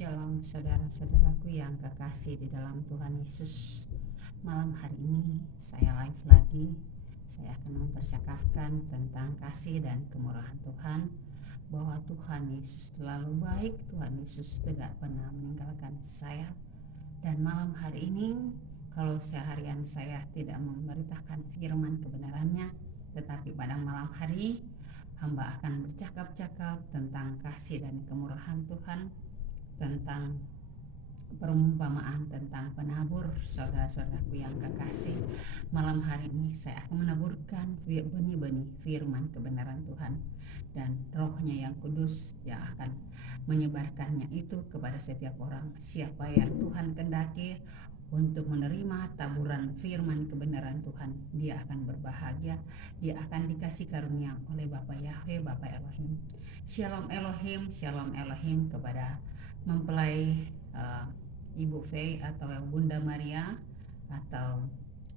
Shalom saudara-saudaraku yang kekasih di dalam Tuhan Yesus. Malam hari ini saya live lagi. Saya akan mempercakapkan tentang kasih dan kemurahan Tuhan, bahwa Tuhan Yesus selalu baik, Tuhan Yesus tidak pernah meninggalkan saya. Dan malam hari ini, kalau seharian saya tidak memberitakan firman kebenarannya, tetapi pada malam hari hamba akan bercakap-cakap tentang kasih dan kemurahan Tuhan, tentang perumpamaan tentang penabur. Saudara-saudaraku yang kekasih, malam hari ini saya akan menaburkan benih-benih firman kebenaran Tuhan, dan Roh-Nya yang kudus yang akan menyebarkannya itu kepada setiap orang. Siapa yang Tuhan kehendaki untuk menerima taburan firman kebenaran Tuhan, dia akan berbahagia, dia akan dikasih karunia oleh Bapa Yahweh, Bapa Elohim. Shalom Elohim, Shalom Elohim kepada mempelai Ibu Fei atau Bunda Maria atau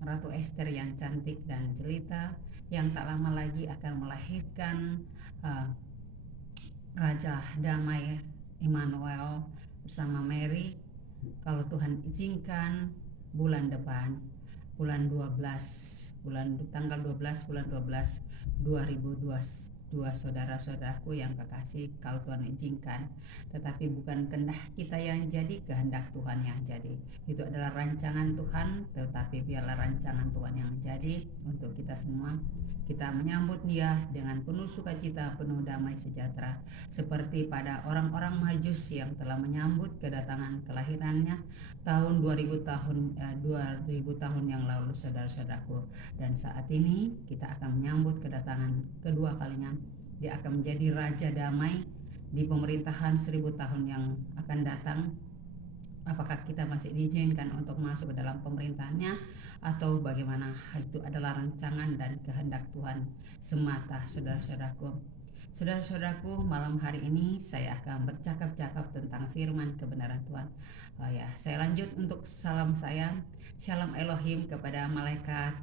Ratu Esther yang cantik dan jelita, yang tak lama lagi akan melahirkan Raja Damai Immanuel bersama Mary. Kalau Tuhan izinkan bulan depan, bulan 12, tanggal 12 bulan 12 2022, saudara-saudaraku yang kekasih, kalau Tuhan izinkan. Tetapi bukan kehendak kita yang jadi, kehendak Tuhan yang jadi. Itu adalah rancangan Tuhan, tetapi biarlah rancangan Tuhan yang jadi untuk kita semua. Kita menyambut Dia dengan penuh sukacita, penuh damai sejahtera, seperti pada orang-orang Majus yang telah menyambut kedatangan kelahirannya tahun 2000 tahun yang lalu, saudara-saudaraku. Dan saat ini kita akan menyambut kedatangan kedua kalinya. Dia akan menjadi Raja Damai di pemerintahan 1000 tahun yang akan datang. Apakah kita masih diizinkan untuk masuk ke dalam pemerintahannya atau bagaimana? Itu adalah rancangan dan kehendak Tuhan semata, saudara-saudaraku. Saudara-saudaraku, malam hari ini saya akan bercakap-cakap tentang firman kebenaran Tuhan. Saya lanjut untuk salam saya. Shalom Elohim kepada malaikat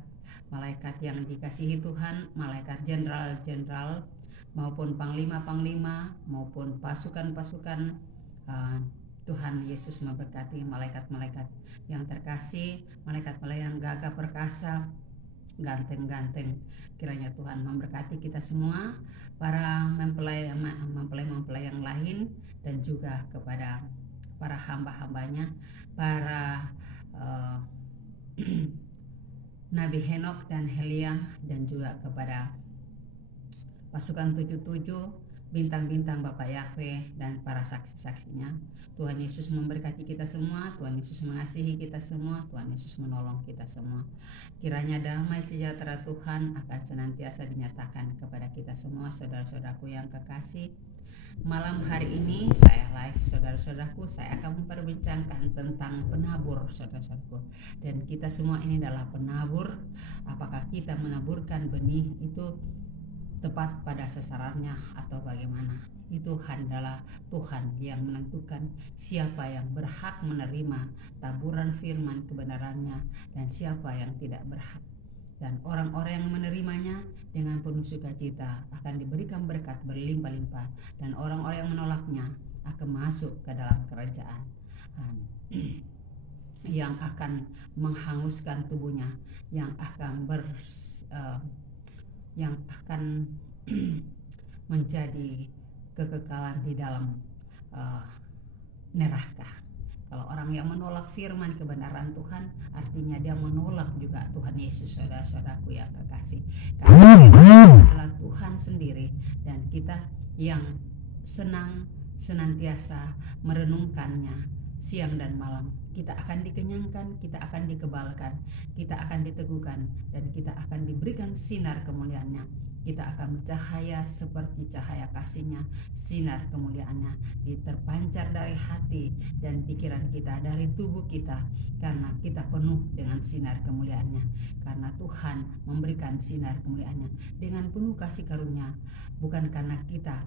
yang dikasihi Tuhan, malaikat jenderal-jenderal maupun panglima-panglima maupun pasukan-pasukan. Tuhan Yesus memberkati malaikat-malaikat yang terkasih, malaikat-malaikat yang gagah perkasa, ganteng-ganteng. Kiranya Tuhan memberkati kita semua, para mempelai yang lain, dan juga kepada para hamba-hambanya, para Nabi Henok dan Helia, dan juga kepada pasukan 77, bintang-bintang Bapak Yahweh, dan para saksi-saksinya. Tuhan Yesus memberkati kita semua, Tuhan Yesus mengasihi kita semua, Tuhan Yesus menolong kita semua. Kiranya damai sejahtera Tuhan akan senantiasa dinyatakan kepada kita semua, saudara-saudaraku yang kekasih. Malam hari ini saya live, saudara-saudaraku. Saya akan memperbincangkan tentang penabur, saudara-saudaraku. Dan kita semua ini adalah penabur. Apakah kita menaburkan benih itu tepat pada sasarannya atau bagaimana? Itu adalah Tuhan yang menentukan siapa yang berhak menerima taburan firman kebenarannya dan siapa yang tidak berhak. Dan orang-orang yang menerimanya dengan penuh sukacita akan diberikan berkat berlimpah-limpah, dan orang-orang yang menolaknya akan masuk ke dalam kerajaan yang akan menghanguskan tubuhnya, yang akan menjadi kekekalan di dalam neraka. Kalau orang yang menolak firman kebenaran Tuhan, artinya dia menolak juga Tuhan Yesus, saudara-saudaraku yang kekasih. Karena firman adalah Tuhan sendiri, dan kita yang senantiasa merenungkannya siang dan malam, kita akan dikenyangkan, kita akan dikebalkan, kita akan diteguhkan, dan kita akan diberikan sinar kemuliaannya. Kita akan bercahaya seperti cahaya kasih-Nya. Sinar kemuliaannya terpancar dari hati dan pikiran kita, dari tubuh kita, karena kita penuh dengan sinar kemuliaannya. Karena Tuhan memberikan sinar kemuliaannya dengan penuh kasih karunia, bukan karena kita,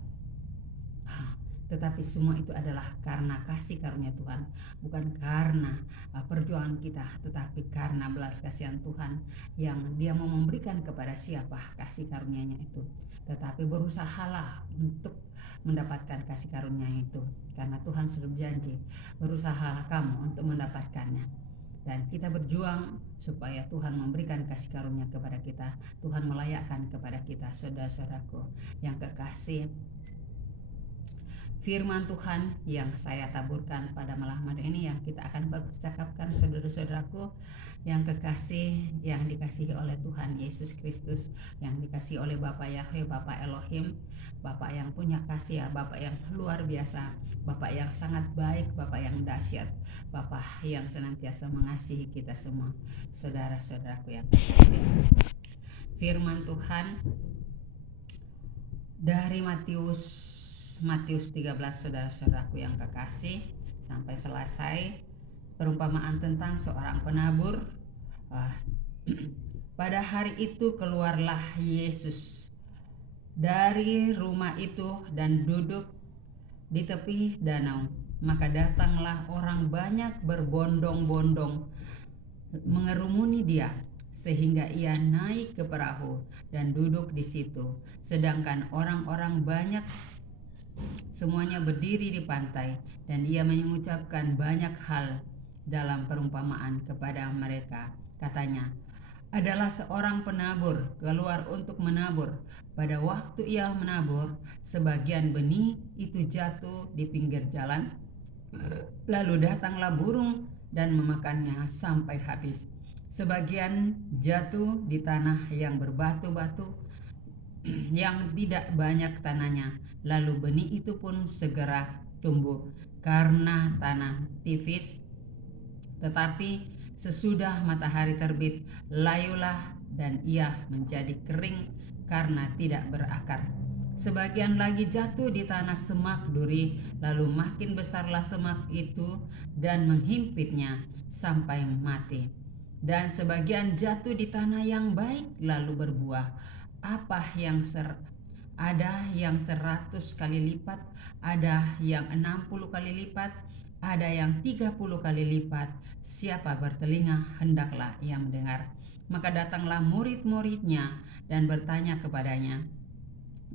tetapi semua itu adalah karena kasih karunia Tuhan, bukan karena perjuangan kita, tetapi karena belas kasihan Tuhan yang Dia mau memberikan kepada siapa kasih karunia-Nya itu. tetapi berusahalah untuk mendapatkan kasih karunia itu, karena Tuhan sudah berjanji, berusahalah kamu untuk mendapatkannya. Dan kita berjuang supaya Tuhan memberikan kasih karunia kepada kita, Tuhan melayakkan kepada kita. Saudara-saudaraku yang kekasih, firman Tuhan yang saya taburkan pada malam hari ini yang kita akan bercakapkan, saudara-saudaraku yang kekasih, yang dikasihi oleh Tuhan Yesus Kristus, yang dikasihi oleh Bapa Yahweh, Bapa Elohim, Bapa yang punya kasih, Bapa yang luar biasa, Bapa yang sangat baik, Bapa yang dahsyat, Bapa yang senantiasa mengasihi kita semua. Saudara-saudaraku yang kekasih, firman Tuhan dari Matius 13, saudara-saudaraku yang kekasih, sampai selesai perumpamaan tentang seorang penabur. Pada hari itu keluarlah Yesus dari rumah itu dan duduk di tepi danau. Maka datanglah orang banyak berbondong-bondong mengerumuni dia, sehingga ia naik ke perahu dan duduk di situ, sedangkan orang-orang banyak semuanya berdiri di pantai. Dan ia mengucapkan banyak hal dalam perumpamaan kepada mereka. Katanya, adalah seorang penabur keluar untuk menabur. Pada waktu ia menabur, sebagian benih itu jatuh di pinggir jalan, lalu datanglah burung dan memakannya sampai habis. Sebagian jatuh di tanah yang berbatu-batu, yang tidak banyak tanahnya, lalu benih itu pun segera tumbuh karena tanah tipis. Tetapi sesudah matahari terbit, layulah dan ia menjadi kering karena tidak berakar. Sebagian lagi jatuh di tanah semak duri, lalu makin besarlah semak itu dan menghimpitnya sampai mati. Dan sebagian jatuh di tanah yang baik, lalu berbuah. Ada yang 100 kali lipat, ada yang 60 kali lipat, ada yang 30 kali lipat. Siapa bertelinga, hendaklah ia mendengar. Maka datanglah murid-muridnya dan bertanya kepadanya,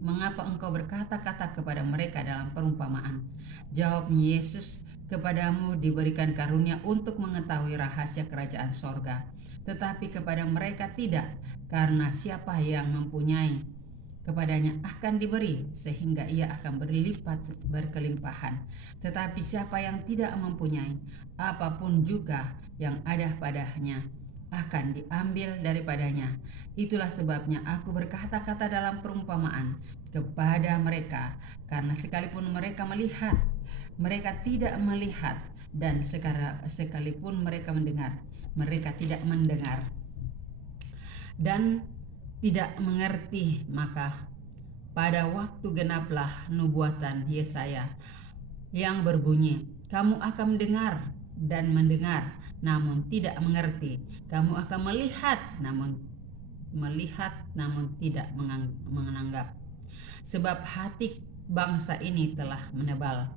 mengapa engkau berkata-kata kepada mereka dalam perumpamaan? Jawabnya Yesus, kepadamu diberikan karunia untuk mengetahui rahasia kerajaan sorga, tetapi kepada mereka tidak, karena siapa yang mempunyai, kepadanya akan diberi, sehingga ia akan berlipat berkelimpahan. Tetapi siapa yang tidak mempunyai, apapun juga yang ada padanya akan diambil daripadanya. Itulah sebabnya aku berkata-kata dalam perumpamaan kepada mereka, karena sekalipun mereka melihat, mereka tidak melihat, dan sekalipun mereka mendengar, mereka tidak mendengar dan tidak mengerti. Maka pada waktu genaplah nubuatan Yesaya yang berbunyi, kamu akan mendengar dan mendengar, namun tidak mengerti. Kamu akan melihat namun tidak menganggap. Sebab hati bangsa ini telah menebal,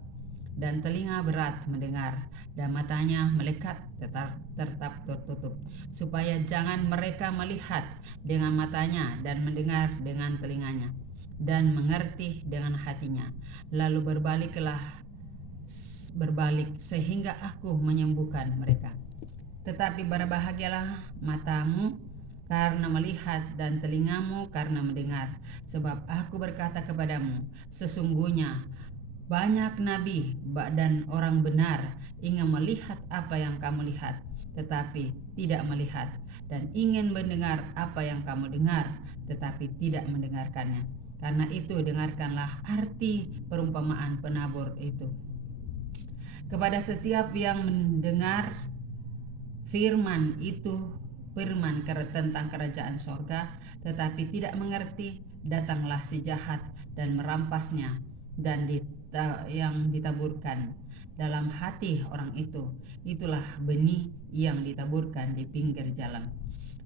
dan telinga berat mendengar, dan matanya melekat tetap tertutup, supaya jangan mereka melihat dengan matanya, dan mendengar dengan telinganya, dan mengerti dengan hatinya, lalu berbalik sehingga aku menyembuhkan mereka. Tetapi berbahagialah matamu karena melihat, dan telingamu karena mendengar. Sebab aku berkata kepadamu, sesungguhnya banyak nabi dan orang benar ingin melihat apa yang kamu lihat, tetapi tidak melihat, dan ingin mendengar apa yang kamu dengar, tetapi tidak mendengarkannya. Karena itu dengarkanlah arti perumpamaan penabur itu. Kepada setiap yang mendengar firman itu, firman tentang kerajaan sorga, tetapi tidak mengerti, datanglah si jahat dan merampasnya, dan yang ditaburkan dalam hati orang itu, itulah benih yang ditaburkan di pinggir jalan.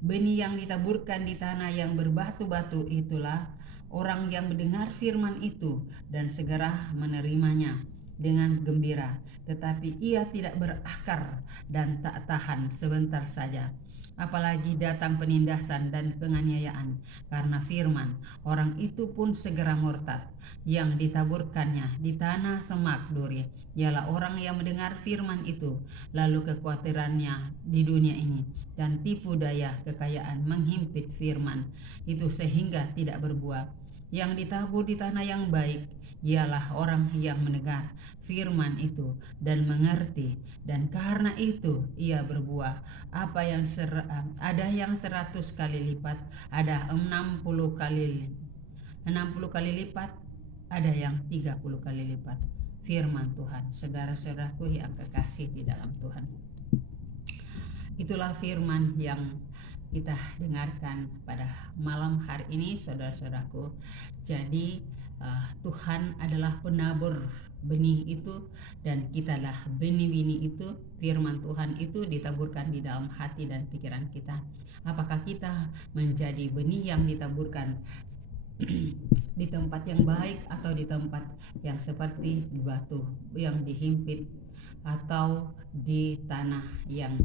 Benih yang ditaburkan di tanah yang berbatu-batu itulah orang yang mendengar firman itu dan segera menerimanya dengan gembira, tetapi ia tidak berakar dan tak tahan sebentar saja. apalagi datang penindasan dan penganiayaan karena firman, orang itu pun segera murtad. Yang ditaburkannya di tanah semak duri ialah orang yang mendengar firman itu, lalu kekhawatirannya di dunia ini dan tipu daya kekayaan menghimpit firman itu sehingga tidak berbuah. Yang ditabur di tanah yang baik ialah orang yang mendengar firman itu dan mengerti, dan karena itu ia berbuah. Ada yang 100 kali lipat, ada 60 kali lipat, ada yang 30 kali lipat. Firman Tuhan, saudara-saudaraku yang kekasih di dalam Tuhan. Itulah firman yang kita dengarkan pada malam hari ini, saudara-saudaraku. Jadi Tuhan adalah penabur benih itu, dan kitalah benih-benih itu. Firman Tuhan itu ditaburkan di dalam hati dan pikiran kita. Apakah kita menjadi benih yang ditaburkan di tempat yang baik atau di tempat yang seperti di batu yang dihimpit atau di tanah yang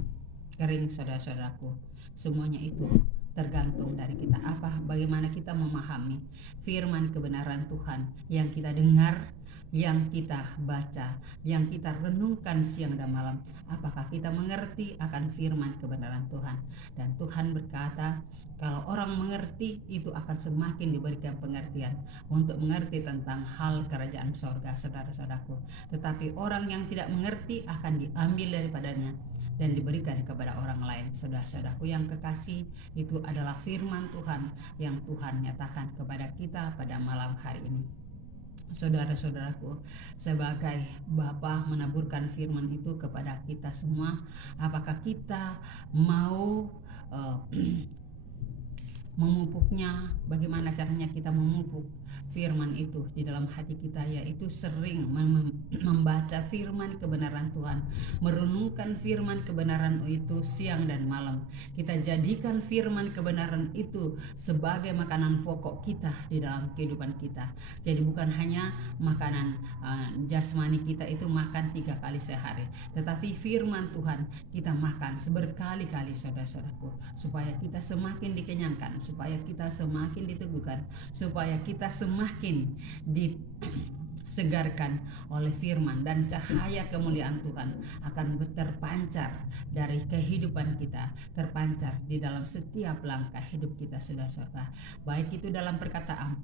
kering, saudara-saudaraku? Semuanya itu tergantung dari kita. Bagaimana kita memahami firman kebenaran Tuhan yang kita dengar, yang kita baca, yang kita renungkan siang dan malam. Apakah kita mengerti akan firman kebenaran Tuhan? Dan Tuhan berkata, kalau orang mengerti, itu akan semakin diberikan pengertian untuk mengerti tentang hal kerajaan sorga, saudara-saudaraku. Tetapi orang yang tidak mengerti akan diambil daripadanya dan diberikan kepada orang lain. Saudara-saudaraku yang kekasih, itu adalah firman Tuhan yang Tuhan nyatakan kepada kita pada malam hari ini. Saudara-saudaraku, sebagai Bapa menaburkan firman itu kepada kita semua, apakah kita mau memupuknya? Bagaimana caranya kita memupuk firman itu di dalam hati kita, yaitu sering membaca firman kebenaran Tuhan, merenungkan firman kebenaran itu siang dan malam. Kita jadikan firman kebenaran itu sebagai makanan pokok kita di dalam kehidupan kita. Jadi bukan hanya makanan jasmani kita itu makan 3 kali sehari, tetapi firman Tuhan kita makan berkali-kali, saudara-saudaraku, supaya kita semakin dikenyangkan, supaya kita semakin diteguhkan, supaya kita semakin disegarkan oleh firman, dan cahaya kemuliaan Tuhan akan terpancar dari kehidupan kita, terpancar di dalam setiap langkah hidup kita, saudara-saudara. Baik itu dalam perkataan,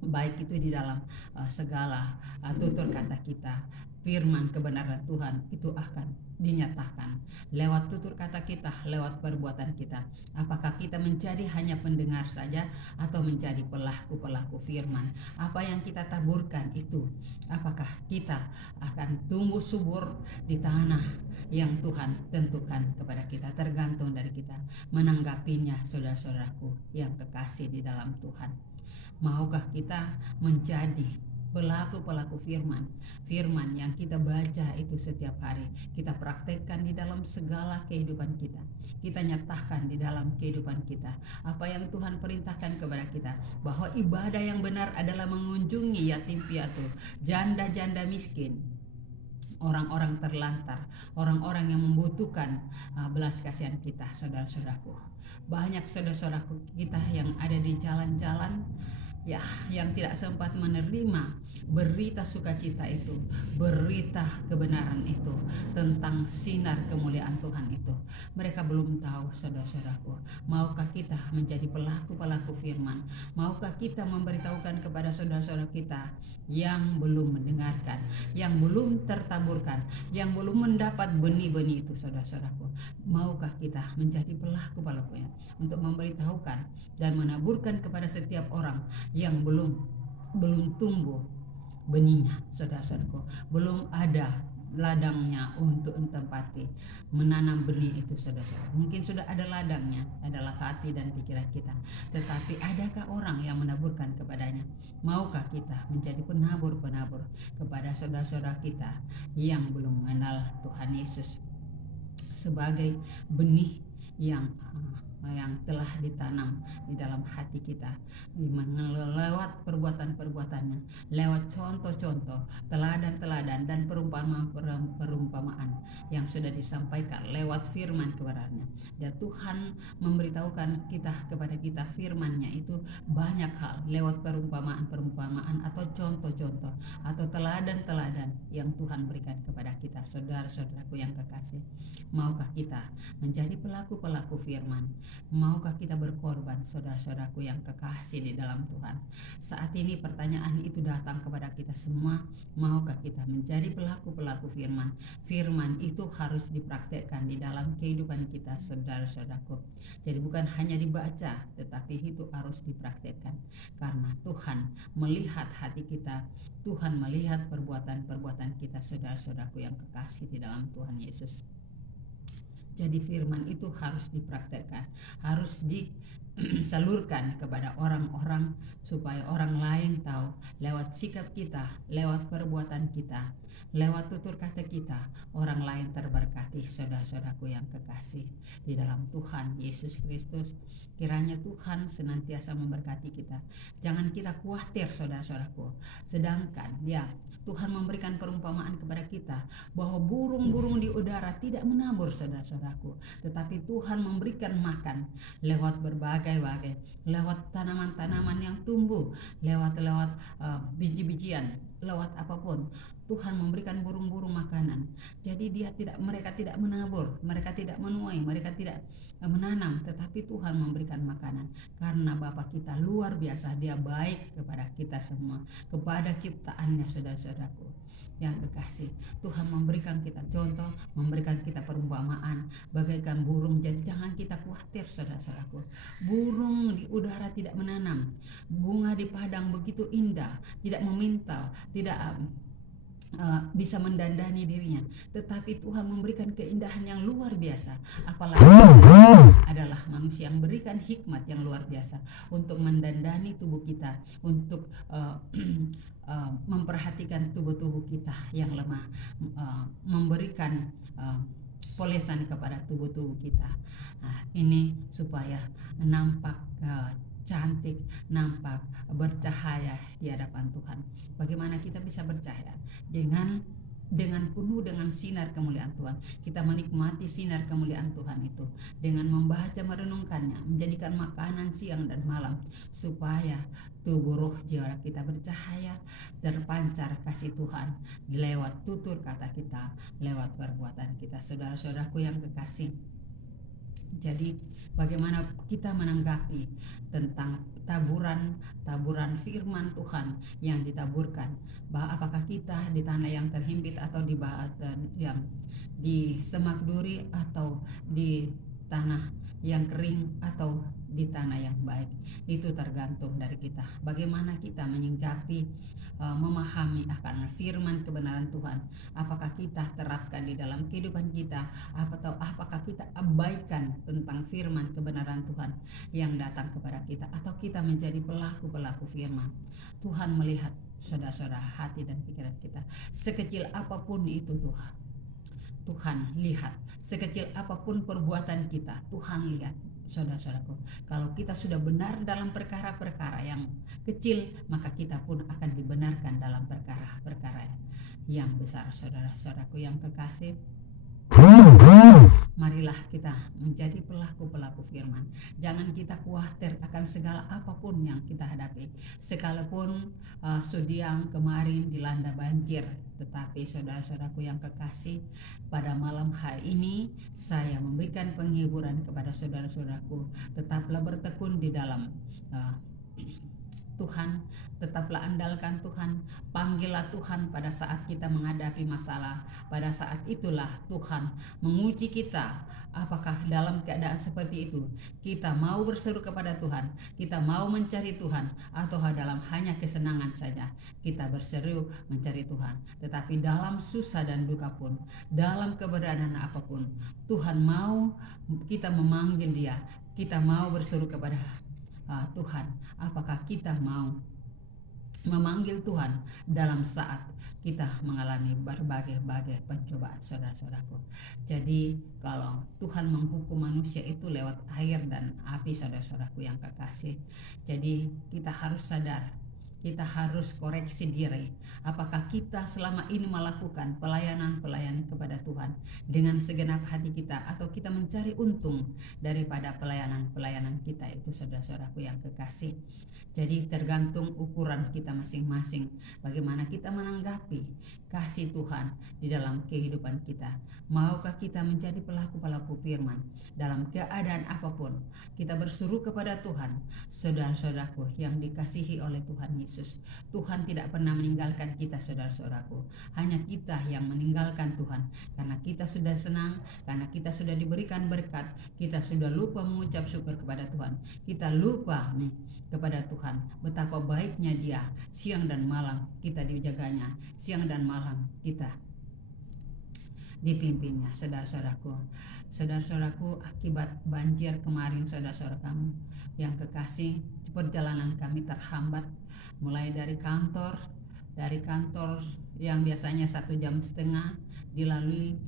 baik itu di dalam segala tutur kata kita. Firman kebenaran Tuhan itu akan dinyatakan lewat tutur kata kita, lewat perbuatan kita. Apakah kita menjadi hanya pendengar saja atau menjadi pelaku-pelaku firman? Apa yang kita taburkan itu, apakah kita akan tumbuh subur di tanah yang Tuhan tentukan kepada kita? Tergantung dari kita menanggapinya, saudara-saudaraku yang kekasih di dalam Tuhan. Maukah kita menjadi pelaku-pelaku firman yang kita baca itu setiap hari, kita praktekkan di dalam segala kehidupan kita, kita nyatakan di dalam kehidupan kita apa yang Tuhan perintahkan kepada kita, bahwa ibadah yang benar adalah mengunjungi yatim piatu, janda-janda miskin, orang-orang terlantar, orang-orang yang membutuhkan belas kasihan kita, saudara-saudaraku. Banyak saudara-saudaraku kita yang ada di jalan-jalan, ya, yang tidak sempat menerima berita sukacita itu, berita kebenaran itu, tentang sinar kemuliaan Tuhan itu. Mereka belum tahu, saudara-saudaraku. Maukah kita menjadi pelaku-pelaku firman? Maukah kita memberitahukan kepada saudara-saudara kita yang belum mendengarkan, yang belum tertaburkan, yang belum mendapat benih-benih itu, saudara-saudaraku? Maukah kita menjadi pelaku-pelakunya untuk memberitahukan dan menaburkan kepada setiap orang yang belum tumbuh benihnya, saudara-saudaraku, belum ada ladangnya untuk tempati menanam benih itu, saudara-saudara. Mungkin sudah ada ladangnya, adalah hati dan pikiran kita, tetapi adakah orang yang menaburkan kepadanya? Maukah kita menjadi penabur-penabur kepada saudara-saudara kita yang belum mengenal Tuhan Yesus sebagai benih yang yang telah ditanam di dalam hati kita lewat perbuatan-perbuatannya, lewat contoh-contoh, teladan-teladan dan perumpamaan yang sudah disampaikan lewat firman kebenarannya. Dan Tuhan memberitahukan kepada kita firman-Nya itu banyak hal lewat perumpamaan-perumpamaan atau contoh-contoh atau teladan-teladan yang Tuhan berikan kepada kita. Saudara-saudaraku yang kekasih, maukah kita menjadi pelaku-pelaku firman? Maukah kita berkorban, saudara-saudaraku yang kekasih di dalam Tuhan? Saat ini pertanyaan itu datang kepada kita semua. Maukah kita menjadi pelaku-pelaku firman? Firman itu harus dipraktekkan di dalam kehidupan kita, saudara-saudaraku. Jadi bukan hanya dibaca, tetapi itu harus dipraktekkan. Karena Tuhan melihat hati kita, Tuhan melihat perbuatan-perbuatan kita, saudara-saudaraku yang kekasih di dalam Tuhan Yesus. Jadi firman itu harus dipraktekkan, harus disalurkan kepada orang-orang supaya orang lain tahu lewat sikap kita, lewat perbuatan kita, lewat tutur kata kita, orang lain terberkati, saudara-saudaraku yang kekasih di dalam Tuhan Yesus Kristus. Kiranya Tuhan senantiasa memberkati kita. Jangan kita khawatir, saudara-saudaraku. Sedangkan Tuhan memberikan perumpamaan kepada kita bahwa burung-burung di udara tidak menabur, saudara-saudaraku, tetapi Tuhan memberikan makan lewat berbagai-bagai, lewat tanaman-tanaman yang tumbuh, lewat biji-bijian, lewat apapun. Tuhan memberikan burung-burung makanan. Jadi mereka tidak menabur, mereka tidak menuai, mereka tidak menanam, tetapi Tuhan memberikan makanan. Karena Bapa kita luar biasa, Dia baik kepada kita semua, kepada ciptaannya, saudara-saudaraku yang kekasih. Tuhan memberikan kita contoh, memberikan kita perumpamaan bagaikan burung. Jadi jangan kita khawatir, saudara-saudaraku. Burung di udara tidak menanam, bunga di padang begitu indah, tidak memintal, tidak bisa mendandani dirinya, tetapi Tuhan memberikan keindahan yang luar biasa. Apalagi adalah manusia yang berikan hikmat yang luar biasa untuk mendandani tubuh kita, untuk memperhatikan tubuh-tubuh kita yang lemah, memberikan polesan kepada tubuh-tubuh kita. Ini supaya nampak cantik, nampak bercahaya di hadapan Tuhan. Bagaimana kita bisa bercahaya? Dengan penuh dengan sinar kemuliaan Tuhan. Kita menikmati sinar kemuliaan Tuhan itu dengan membaca, merenungkannya, menjadikan makanan siang dan malam, supaya tubuh roh jiwa kita bercahaya, terpancar kasih Tuhan lewat tutur kata kita, lewat perbuatan kita. Saudara-saudaraku yang kekasih, jadi bagaimana kita menanggapi tentang taburan firman Tuhan yang ditaburkan? Apakah kita di tanah yang terhimpit atau di semak duri, atau di tanah yang kering, atau di tanah yang baik? Itu tergantung dari kita. Bagaimana kita menyingkapi, memahami akan firman kebenaran Tuhan? Apakah kita terapkan di dalam kehidupan kita, atau apakah kita abaikan tentang firman kebenaran Tuhan yang datang kepada kita, atau kita menjadi pelaku-pelaku firman? Tuhan melihat, saudara-saudara, hati dan pikiran kita. Sekecil apapun itu Tuhan lihat. Sekecil apapun perbuatan kita, Tuhan lihat. Saudara-saudaraku, kalau kita sudah benar dalam perkara-perkara yang kecil, maka kita pun akan dibenarkan dalam perkara-perkara yang besar. Saudara-saudaraku yang kekasih, marilah kita menjadi pelaku-pelaku firman. Jangan kita khawatir akan segala apapun yang kita hadapi. Sekalipun Sudiang kemarin dilanda banjir, tetapi saudara-saudaraku yang kekasih, pada malam hari ini saya memberikan penghiburan kepada saudara-saudaraku. Tetaplah bertekun di dalam Tuhan, tetaplah andalkan Tuhan, panggillah Tuhan pada saat kita menghadapi masalah. Pada saat itulah Tuhan menguji kita, apakah dalam keadaan seperti itu kita mau berseru kepada Tuhan, kita mau mencari Tuhan, atau dalam hanya kesenangan saja kita berseru mencari Tuhan. Tetapi dalam susah dan duka pun, dalam keberadaan apapun, Tuhan mau kita memanggil Dia, kita mau berseru kepada Tuhan. Apakah kita mau memanggil Tuhan dalam saat kita mengalami berbagai-bagai pencobaan, saudara-saudaraku. Jadi kalau Tuhan menghukum manusia itu lewat air dan api, saudara-saudaraku yang kekasih. Jadi kita harus sadar, kita harus koreksi diri. Apakah kita selama ini melakukan pelayanan kepada Tuhan dengan segenap hati kita, atau kita mencari untung daripada pelayanan kita itu, saudara-saudaraku yang kekasih. Jadi tergantung ukuran kita masing-masing, bagaimana kita menanggapi kasih Tuhan di dalam kehidupan kita. Maukah kita menjadi pelaku-pelaku firman dalam keadaan apapun? Kita berseru kepada Tuhan, saudara-saudaraku yang dikasihi oleh Tuhan Yesus. Tuhan tidak pernah meninggalkan kita, saudara-saudaraku. Hanya kita yang meninggalkan Tuhan, karena kita sudah senang, karena kita sudah diberikan berkat, kita sudah lupa mengucap syukur kepada Tuhan. Kita lupa kepada Tuhan betapa baiknya Dia. Siang dan malam kita dijaganya, siang dan malam kita dipimpinnya, saudara-saudaraku. Saudara-saudaraku, akibat banjir kemarin, saudara-saudara kamu yang kekasih, perjalanan kami terhambat mulai dari kantor yang biasanya 1,5 jam dilalui.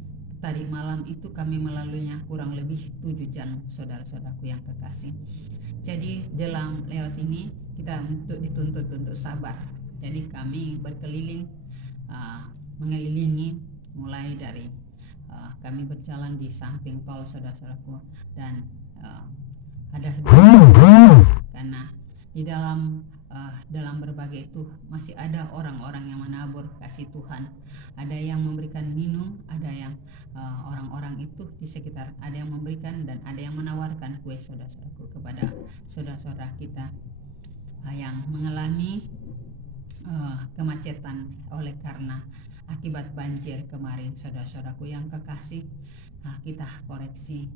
Tadi malam itu kami melaluinya kurang lebih 7 jam, saudara-saudaraku yang kekasih. Jadi dalam lewat ini kita dituntut untuk sabar. Jadi kami berkeliling, mengelilingi mulai dari kami berjalan di samping tol, saudara-saudaraku, dan ada karena di dalam berbagai itu masih ada orang-orang yang menabur kasih Tuhan. Ada yang memberikan minum, ada yang orang-orang itu di sekitar, ada yang memberikan dan ada yang menawarkan kue, saudara-saudaraku, kepada saudara-saudara kita yang mengalami kemacetan oleh karena akibat banjir kemarin, saudara-saudaraku yang kekasih. Kita koreksi,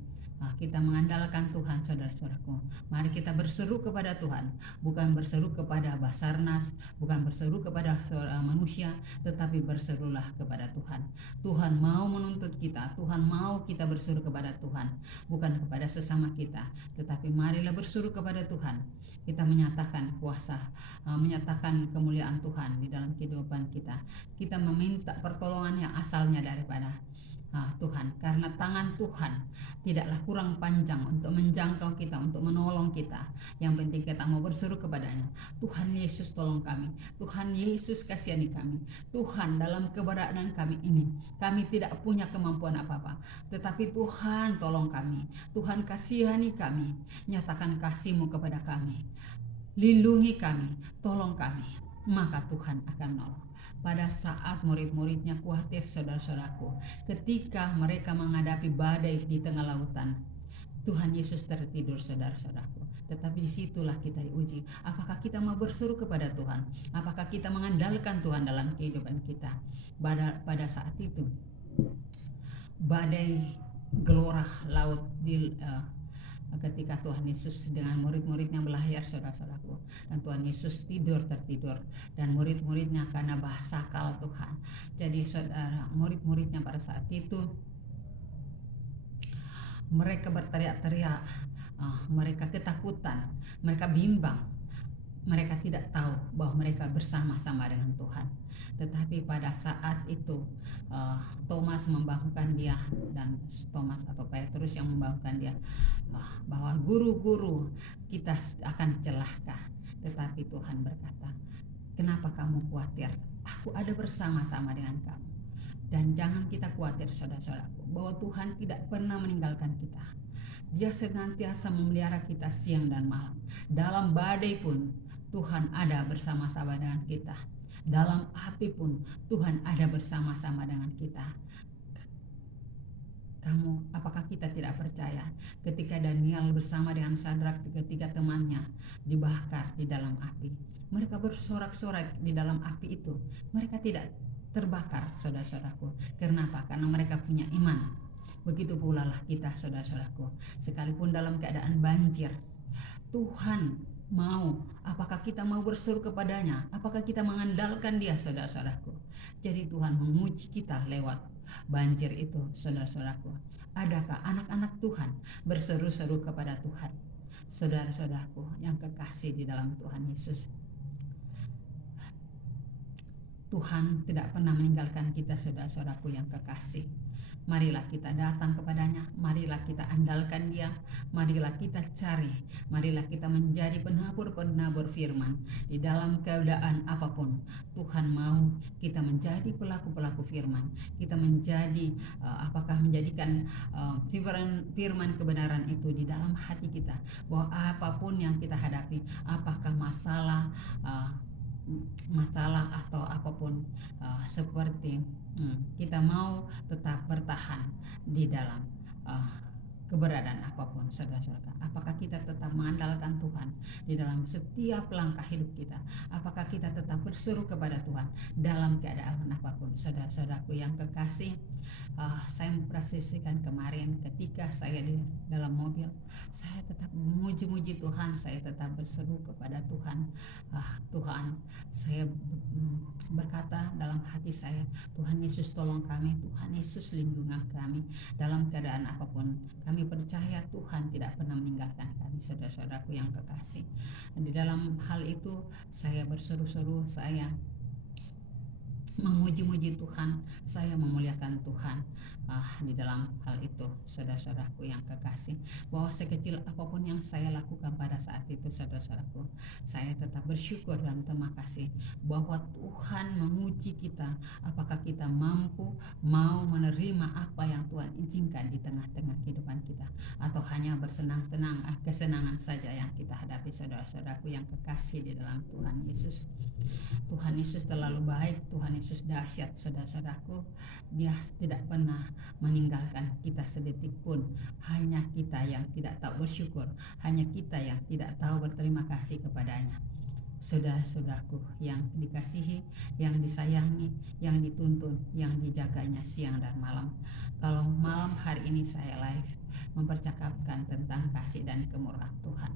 kita mengandalkan Tuhan, saudara-saudaraku. Mari kita berseru kepada Tuhan, bukan berseru kepada Basarnas, bukan berseru kepada manusia, tetapi berserulah kepada Tuhan. Tuhan mau menuntut kita, Tuhan mau kita berseru kepada Tuhan, bukan kepada sesama kita, tetapi marilah berseru kepada Tuhan. Kita menyatakan kuasa, menyatakan kemuliaan Tuhan di dalam kehidupan kita. Kita meminta pertolongan yang asalnya daripada Tuhan, karena tangan Tuhan tidaklah kurang panjang untuk menjangkau kita, untuk menolong kita. Yang penting kita mau berseru kepadanya. Tuhan Yesus, tolong kami. Tuhan Yesus, kasihani kami. Tuhan, dalam keberadaan kami ini, kami tidak punya kemampuan apa-apa, tetapi Tuhan tolong kami. Tuhan kasihani kami. Nyatakan kasih-Mu kepada kami. Lindungi kami, tolong kami. Maka Tuhan akan menolong. Pada saat murid-muridnya khawatir, saudara-saudaraku, ketika mereka menghadapi badai di tengah lautan, Tuhan Yesus tertidur, saudara-saudaraku. Tetapi disitulah kita diuji. Apakah kita mau berseru kepada Tuhan? Apakah kita mengandalkan Tuhan dalam kehidupan kita? Pada saat itu, badai gelora laut ketika Tuhan Yesus dengan murid-muridnya berlayar, saudara-saudaraku, dan Tuhan Yesus tertidur, dan murid-muridnya karena bahasa akal Tuhan. Jadi saudara, murid-muridnya pada saat itu mereka berteriak-teriak, mereka ketakutan, mereka bimbang, mereka tidak tahu bahwa mereka bersama-sama dengan Tuhan. Tetapi pada saat itu Thomas membangunkan dia, dan Thomas atau Petrus yang membangunkan dia, bahwa guru-guru, kita akan celaka. Tetapi Tuhan berkata, kenapa kamu khawatir? Aku ada bersama-sama dengan kamu. Dan jangan kita khawatir, saudara-saudaraku, bahwa Tuhan tidak pernah meninggalkan kita. Dia senantiasa memelihara kita siang dan malam. Dalam badai pun Tuhan ada bersama-sama dengan kita. Dalam api pun Tuhan ada bersama-sama dengan kita. Apakah kita tidak percaya ketika Daniel bersama dengan Sadrak, ketiga temannya, dibakar di dalam api? Mereka bersorak-sorak di dalam api itu. Mereka tidak terbakar, saudara-saudaraku. Kenapa? Karena mereka punya iman. Begitu pula lah kita, saudara-saudaraku. Sekalipun dalam keadaan banjir, Tuhan mau. Apakah kita mau berseru kepadanya? Apakah kita mengandalkan Dia, saudara-saudaraku? Jadi Tuhan menguji kita lewat banjir itu, saudara-saudaraku. Adakah anak-anak Tuhan berseru-seru kepada Tuhan? Saudara-saudaraku yang kekasih di dalam Tuhan Yesus, Tuhan tidak pernah meninggalkan kita, saudara-saudaraku yang kekasih. Marilah kita datang kepadanya, marilah kita andalkan Dia, marilah kita cari, marilah kita menjadi penabur-penabur firman. Di dalam keadaan apapun, Tuhan mau kita menjadi pelaku-pelaku firman. Kita menjadi, apakah menjadikan firman kebenaran itu di dalam hati kita, bahwa apapun yang kita hadapi, apakah masalah atau apapun, seperti kita mau tetap bertahan di dalam keberadaan apapun, saudara-saudara. Apakah kita tetap mengandalkan Tuhan di dalam setiap langkah hidup kita? Apakah kita tetap berseru kepada Tuhan dalam keadaan apapun, saudara-saudaraku yang kekasih? Saya memperhatikan kemarin ketika saya di dalam mobil, saya tetap memuji-muji Tuhan, saya tetap berseru kepada Tuhan. Tuhan, saya berkata dalam hati saya, Tuhan Yesus tolong kami, Tuhan Yesus lindungi kami dalam keadaan apapun. Kami percaya Tuhan tidak pernah meninggalkan kami, saudara-saudaraku yang kekasih. Dan di dalam hal itu saya berseru-seru, saya memuji-muji Tuhan, saya memuliakan Tuhan di dalam hal itu, saudara-saudaraku yang kekasih, bahwa sekecil apapun yang saya lakukan pada saat itu, saudara-saudaraku, saya tetap bersyukur dan terima kasih bahwa Tuhan menguji kita, apakah kita mampu mau menerima apa yang Tuhan izinkan di tengah-tengah kehidupan kita, atau hanya bersenang-senang, kesenangan saja yang kita hadapi, saudara-saudaraku yang kekasih di dalam Tuhan Yesus. Tuhan Yesus terlalu baik, Tuhan Yesus dahsyat, saudara-saudaraku. Dia tidak pernah meninggalkan kita sedetik pun. Hanya kita yang tidak tahu bersyukur, hanya kita yang tidak tahu berterima kasih kepadanya. Saudara-saudaraku yang dikasihi, yang disayangi, yang dituntun, yang dijaganya siang dan malam. Kalau malam hari ini saya live mempercakapkan tentang kasih dan kemurahan Tuhan,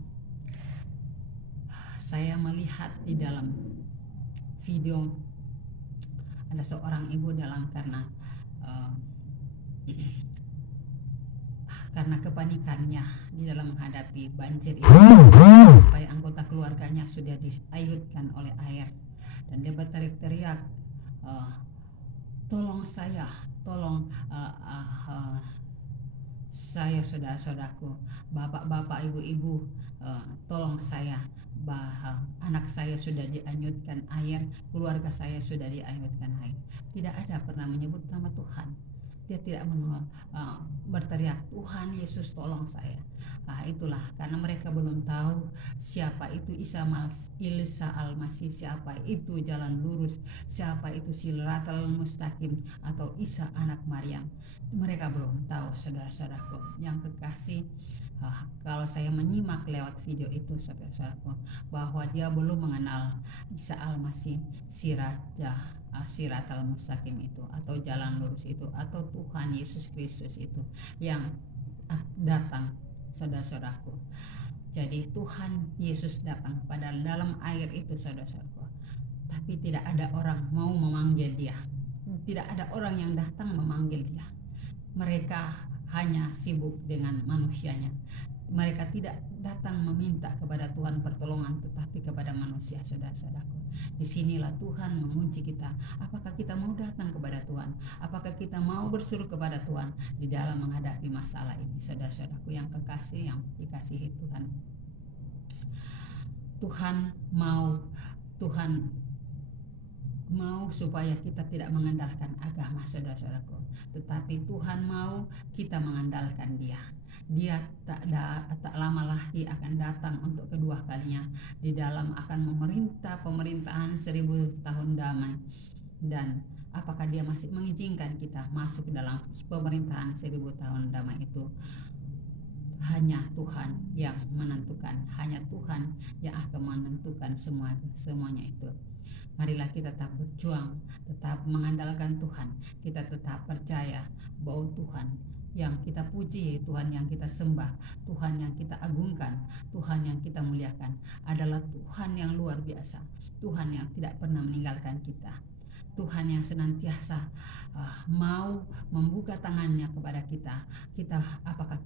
saya melihat di dalam video ada seorang ibu dalam karena kepanikannya di dalam menghadapi banjir itu, sampai anggota keluarganya sudah diayutkan oleh air, dan dia berteriak-teriak, tolong saya, tolong saya, saudara-saudaraku, bapak-bapak, ibu-ibu, tolong saya, anak saya sudah dianyutkan air, keluarga saya sudah dianyutkan air. Tidak ada pernah menyebut nama Tuhan. Dia tidak berteriak, Tuhan Yesus tolong saya. Itulah karena mereka belum tahu siapa itu Isa Al-Masih, siapa itu jalan lurus, siapa itu Siratal Mustaqim atau Isa anak Maryam. Mereka belum tahu, saudara-saudaraku yang kekasih. Kalau saya menyimak lewat video itu, saudara-saudaraku, bahwa dia belum mengenal Isa Al-Masih, Siratal Mustaqim itu, atau jalan lurus itu, atau Tuhan Yesus Kristus itu yang datang, saudara-saudaraku. Jadi Tuhan Yesus datang pada dalam air itu, saudara-saudaraku, tapi tidak ada orang mau memanggil dia, tidak ada orang yang datang memanggil dia. Mereka hanya sibuk dengan manusianya. Mereka tidak datang meminta kepada Tuhan pertolongan, tetapi kepada manusia, saudara-saudaraku. Disinilah Tuhan menguji kita. Apakah kita mau datang kepada Tuhan? Apakah kita mau berseru kepada Tuhan di dalam menghadapi masalah ini, saudara-saudaraku yang kekasih, yang dikasihi Tuhan. Tuhan mau supaya kita tidak mengandalkan agama, saudara-saudaraku, tetapi Tuhan mau kita mengandalkan Dia. Dia tak lama lagi akan datang untuk kedua kalinya di dalam akan memerintah pemerintahan 1000 tahun damai. Dan apakah Dia masih mengizinkan kita masuk dalam pemerintahan 1000 tahun damai itu? Hanya Tuhan yang menentukan, hanya Tuhan yang akan menentukan semuanya itu. Marilah kita tetap berjuang, tetap mengandalkan Tuhan. Kita tetap percaya bahwa Tuhan yang kita puji, Tuhan yang kita sembah, Tuhan yang kita agungkan, Tuhan yang kita muliakan adalah Tuhan yang luar biasa, Tuhan yang tidak pernah meninggalkan kita, Tuhan yang senantiasa mau membuka tangannya kepada kita. Apakah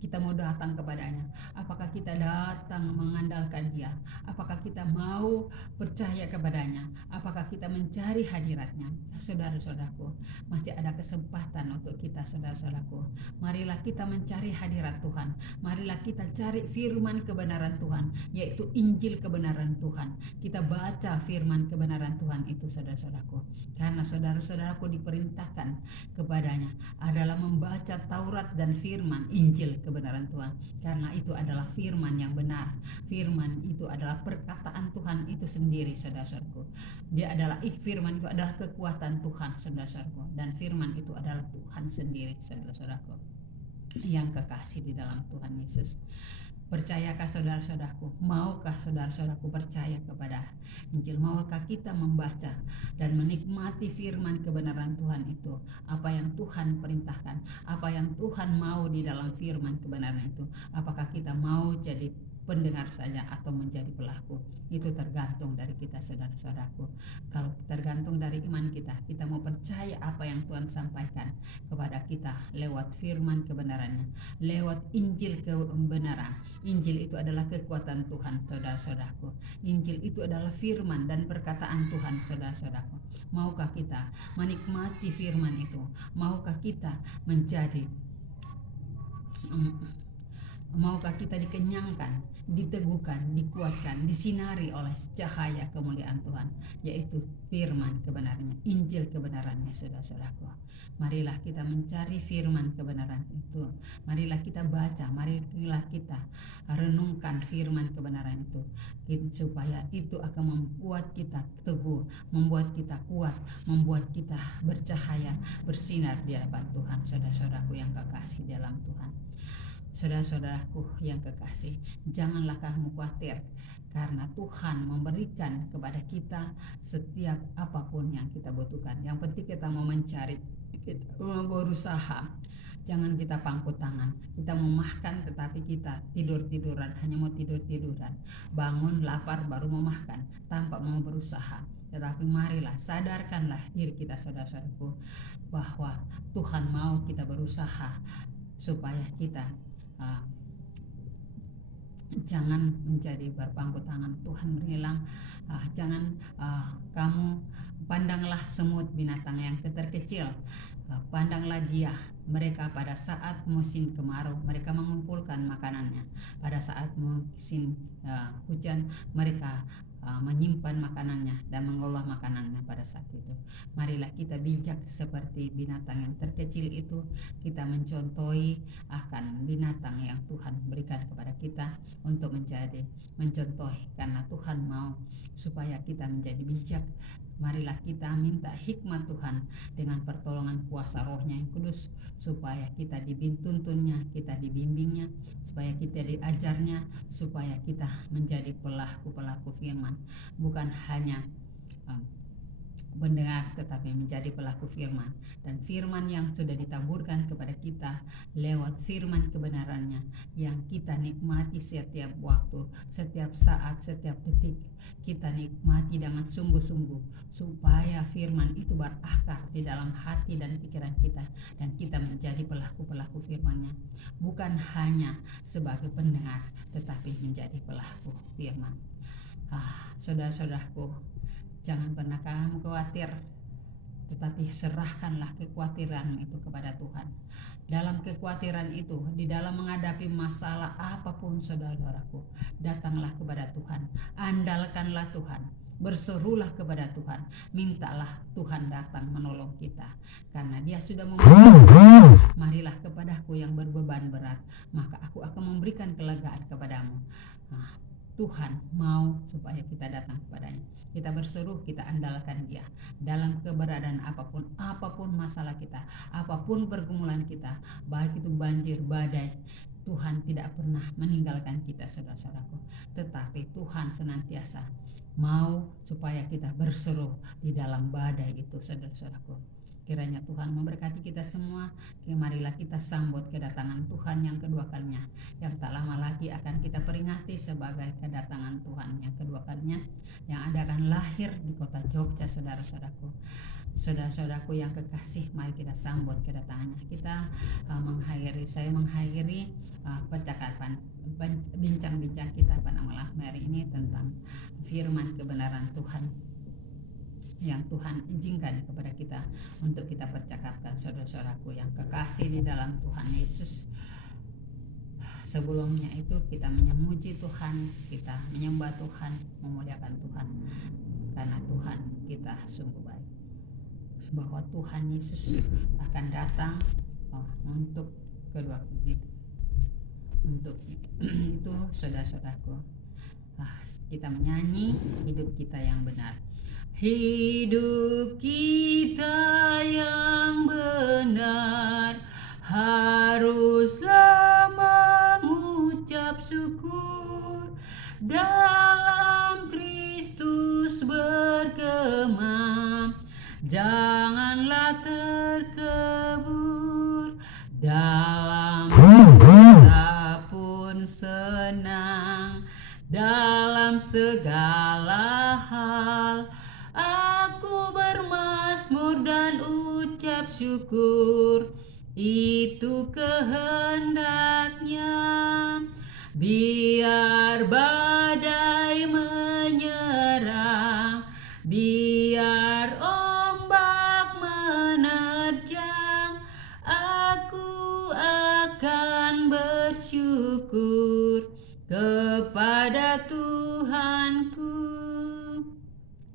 kita mau datang kepadanya? Apakah kita datang mengandalkan Dia? Apakah kita mau percaya kepadanya? Apakah kita mencari hadiratnya? Saudara-saudaraku, masih ada kesempatan untuk kita, saudara-saudaraku. Marilah kita mencari hadirat Tuhan. Marilah kita cari firman kebenaran Tuhan, yaitu Injil kebenaran Tuhan. Kita baca firman kebenaran Tuhan itu, saudara-saudaraku. Karena saudara-saudaraku diperintahkan kepadanya adalah membaca Taurat dan firman Injil kebenaran Tuhan, karena itu adalah firman yang benar. Firman itu adalah perkataan Tuhan itu sendiri, saudara-saudaraku. Dia adalah firman itu adalah kekuatan Tuhan, saudara-saudaraku, dan firman itu adalah Tuhan sendiri, saudara-saudaraku yang kekasih di dalam Tuhan Yesus. Percayakah saudara-saudaraku? Maukah saudara-saudaraku percaya kepada Injil? Maukah kita membaca dan menikmati firman kebenaran Tuhan itu? Apa yang Tuhan perintahkan, apa yang Tuhan mau di dalam firman kebenaran itu? Apakah kita mau jadi pendengar saja atau menjadi pelaku? Itu tergantung dari kita, saudara-saudaraku. Kalau tergantung dari iman kita, kita mau percaya apa yang Tuhan sampaikan kepada kita lewat firman kebenarannya, lewat Injil kebenaran. Injil itu adalah kekuatan Tuhan, saudara-saudaraku. Injil itu adalah firman dan perkataan Tuhan, saudara-saudaraku. Maukah kita menikmati firman itu? Maukah kita menjadi maukah kita dikenyangkan, diteguhkan, dikuatkan, disinari oleh cahaya kemuliaan Tuhan, yaitu firman kebenarannya, Injil kebenarannya, saudara-saudaraku. Marilah kita mencari firman kebenaran itu. Marilah kita baca, marilah kita renungkan firman kebenaran itu, supaya itu akan membuat kita teguh, membuat kita kuat, membuat kita bercahaya, bersinar di hadapan Tuhan, saudara-saudaraku yang kekasih dalam Tuhan. Saudara-saudaraku yang kekasih, janganlah kamu khawatir, karena Tuhan memberikan kepada kita setiap apapun yang kita butuhkan. Yang penting kita mau mencari, kita mau berusaha. Jangan kita pangku tangan. Kita mau makan tetapi kita tidur-tiduran, hanya mau tidur-tiduran. Bangun lapar baru mau makan tanpa mau berusaha. Tetapi marilah sadarkanlah diri kita, saudara-saudaraku, bahwa Tuhan mau kita berusaha supaya kita jangan menjadi berpangku tangan. Tuhan bilang, jangan kamu pandanglah semut, binatang yang terkecil, pandanglah dia. Mereka pada saat musim kemarau mereka mengumpulkan makanannya, pada saat musim hujan mereka menyimpan makanannya dan mengolah makanannya pada saat itu. Marilah kita bijak seperti binatang yang terkecil itu. Kita mencontohi akan binatang yang Tuhan berikan kepada kita untuk mencontohi, karena Tuhan mau supaya kita menjadi bijak. Marilah kita minta hikmat Tuhan dengan pertolongan kuasa Roh-Nya yang kudus, supaya kita dibintuntunnya, kita dibimbingnya, supaya kita diajarnya, supaya kita menjadi pelaku-pelaku firman, bukan hanya mendengar tetapi menjadi pelaku firman. Dan firman yang sudah ditaburkan kepada kita lewat firman kebenarannya yang kita nikmati setiap waktu, setiap saat, setiap detik, kita nikmati dengan sungguh-sungguh, supaya firman itu berakar di dalam hati dan pikiran kita, dan kita menjadi pelaku-pelaku firman-Nya, bukan hanya sebagai pendengar tetapi menjadi pelaku firman. Saudara-saudaraku, jangan pernah kamu khawatir, tetapi serahkanlah kekhawatiran itu kepada Tuhan. Dalam kekhawatiran itu, di dalam menghadapi masalah apapun, saudara-saudaraku, datanglah kepada Tuhan, andalkanlah Tuhan, berserulah kepada Tuhan, mintalah Tuhan datang menolong kita, karena Dia sudah memberikan. Marilah kepadaku yang berbeban berat, maka aku akan memberikan kelegaan kepadamu. Tuhan mau supaya kita datang kepadanya. Kita berseru, kita andalkan Dia dalam keberadaan apapun masalah kita, apapun pergumulan kita, baik itu banjir, badai. Tuhan tidak pernah meninggalkan kita, saudara-saudaraku, tetapi Tuhan senantiasa mau supaya kita berseru di dalam badai itu, saudara-saudaraku. Kiranya Tuhan memberkati kita semua. Marilah kita sambut kedatangan Tuhan yang kedua kalinya, yang tak lama lagi akan kita peringati sebagai kedatangan Tuhan yang kedua kalinya, yang akan lahir di kota Jogja, saudara-saudaraku. Saudara-saudaraku yang kekasih, mari kita sambut kedatangannya. Saya mengakhiri percakapan bincang-bincang kita pada malam hari ini tentang firman kebenaran Tuhan yang Tuhan izinkan kepada kita untuk kita percakapkan. Saudara-saudaraku yang kekasih di dalam Tuhan Yesus, sebelumnya itu kita memuji Tuhan, kita menyembah Tuhan, memuliakan Tuhan, karena Tuhan kita sungguh baik, bahwa Tuhan Yesus akan datang untuk kedua kali. Untuk itu saudara-saudaraku, kita menyanyi hidup kita yang benar. Hidup kita yang benar haruslah mengucap syukur, dalam Kristus bergema, janganlah terkebur, dalam susah pun senang, dalam segala hal aku bermazmur dan ucap syukur, itu kehendaknya. Biar badai menyerang, biar ombak menerjang, aku akan bersyukur kepada Tuhanku.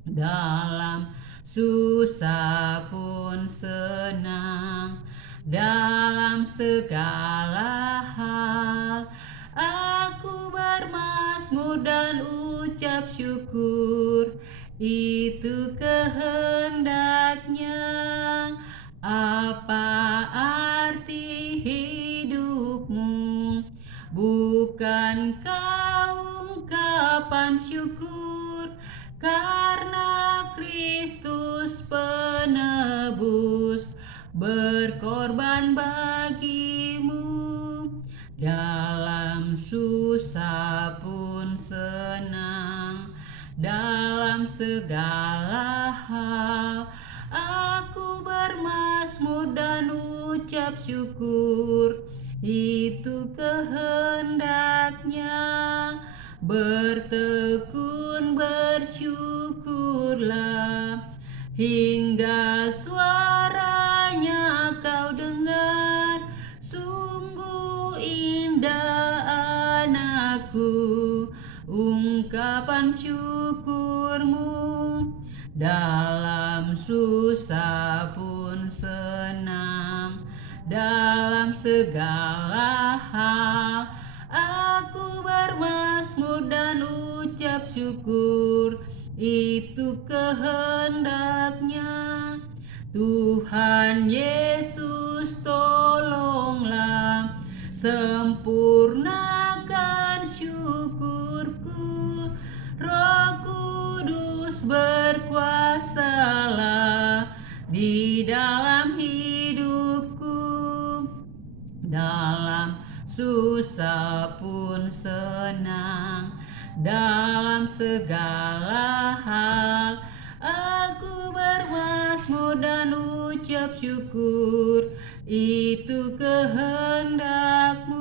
Dalam susah pun senang, dalam segala hal aku bermazmur dan ucap syukur, itu kehendaknya. Apa arti hidupmu? Bukankah ungkapan syukur karena Kristus penebus berkorban bagimu? Dalam susah pun senang, dalam segala hal aku bermazmur dan ucap syukur, itu kehendaknya. Bertekun bersyukurlah hingga suaranya kau dengar, sungguh indah anakku ungkapan syukurmu. Dalam susah pun senang, dalam segala hal aku bermazmur dan ucap syukur, itu kehendaknya. Tuhan Yesus tolonglah, sempurnakan syukurku, Roh Kudus berkuasalah di dalam hidupku. Dalam susah pun senang, dalam segala hal aku bermazmur dan ucap syukur, itu kehendakmu.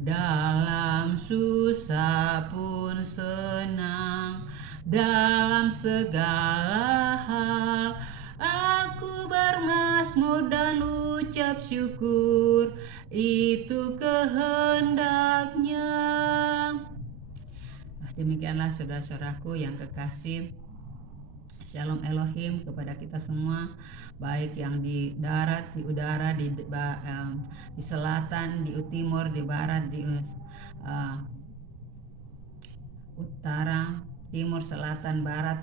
Dalam susah pun senang, dalam segala hal aku bermazmur dan ucap syukur, itu kehendaknya. Demikianlah saudara-saudaraku yang kekasih, Shalom Elohim kepada kita semua, baik yang di darat, di udara, di selatan, di timur, di barat, di utara, timur, selatan, barat.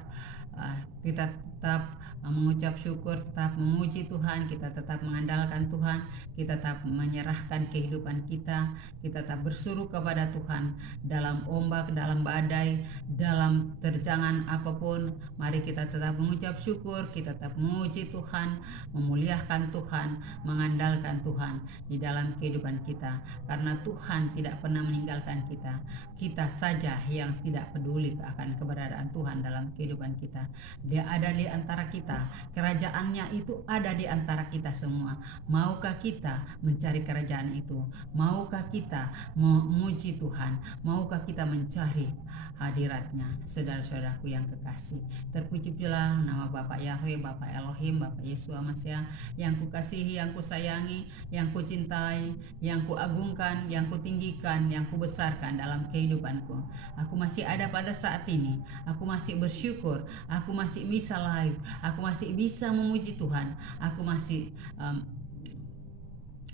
Kita tetap mengucap syukur, tetap memuji Tuhan, kita tetap mengandalkan Tuhan, kita tetap menyerahkan kehidupan kita tetap berseru kepada Tuhan dalam ombak, dalam badai, dalam terjangan apapun. Mari kita tetap mengucap syukur, kita tetap memuji Tuhan, memuliakan Tuhan, mengandalkan Tuhan di dalam kehidupan kita, karena Tuhan tidak pernah meninggalkan kita. Kita saja yang tidak peduli akan keberadaan Tuhan dalam kehidupan kita. Dia ada di antara kita, berkata, kerajaannya itu ada di antara kita semua. Maukah kita mencari kerajaan itu? Maukah kita memuji Tuhan? Maukah kita mencari hadiratnya? Saudara-saudaraku yang kekasih, terpuji-pujilah nama Bapak Yahweh, Bapak Elohim, Bapak Yeshua Masiah, yang kukasihi, yang kusayangi, yang kucintai, yang kuagungkan, yang kutinggikan, yang kubesarkan dalam kehidupanku. Aku masih ada pada saat ini. Aku masih bersyukur. Aku masih bisa live. Aku masih bisa memuji Tuhan. Aku masih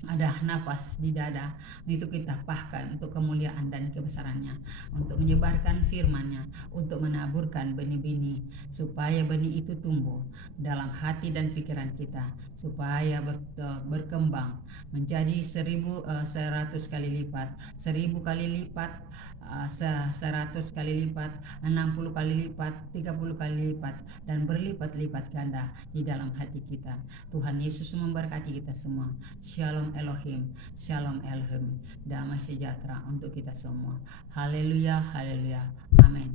ada nafas di dada. Itu kita pahkan untuk kemuliaan dan kebesarannya, untuk menyebarkan firman-Nya, untuk menaburkan benih-benih, supaya benih itu tumbuh dalam hati dan pikiran kita, supaya berkembang menjadi 100 kali lipat, 1000 kali lipat, 100 kali lipat, 60 kali lipat, 30 kali lipat, dan berlipat-lipat ganda di dalam hati kita. Tuhan Yesus memberkati kita semua. Shalom Elohim, Shalom Elohim, damai sejahtera untuk kita semua. Haleluya, haleluya, amin.